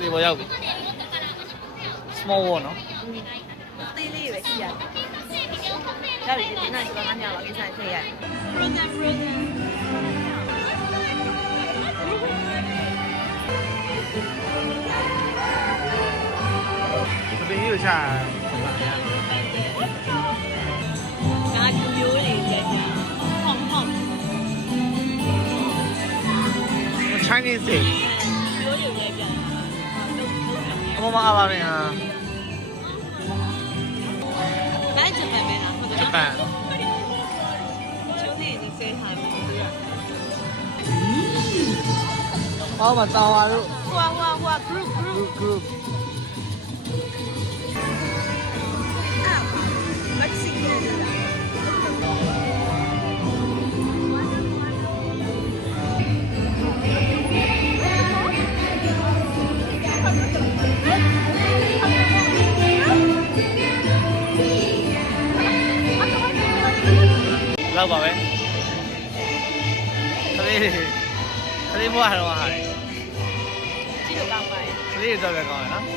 ဒီဘောရောက်ပြီ small one နော် သေးလေးပဲရှိရတယ်။ဒါပြီးဒီနေ့ကဘာမှမရပါဘူးဆိုင်ထည့်ရတယ်။ Frozen ဒီလိုချာ ဒါကမျိုးလေးရဲ့ဟောင်းဟောင်း Chinese မျိုးလေးရဲ့ပြန် အမမအားပါနဲ့ဟာ ဒါဂျပန်ပဲလားဟုတ်တယ် ဂျပန် ချိုးနေနေစေးဟာဘူးသူက ဟောမတောင်းပါလို့ ဟွာ group group အာမက္ဆီကိုလားလောက်ပါပဲခလေးဘွားတော့ဟာလေ ကြည့်လို့ကောင်းပါရဲ့ ခလေးတော့ပဲကောင်းရနော်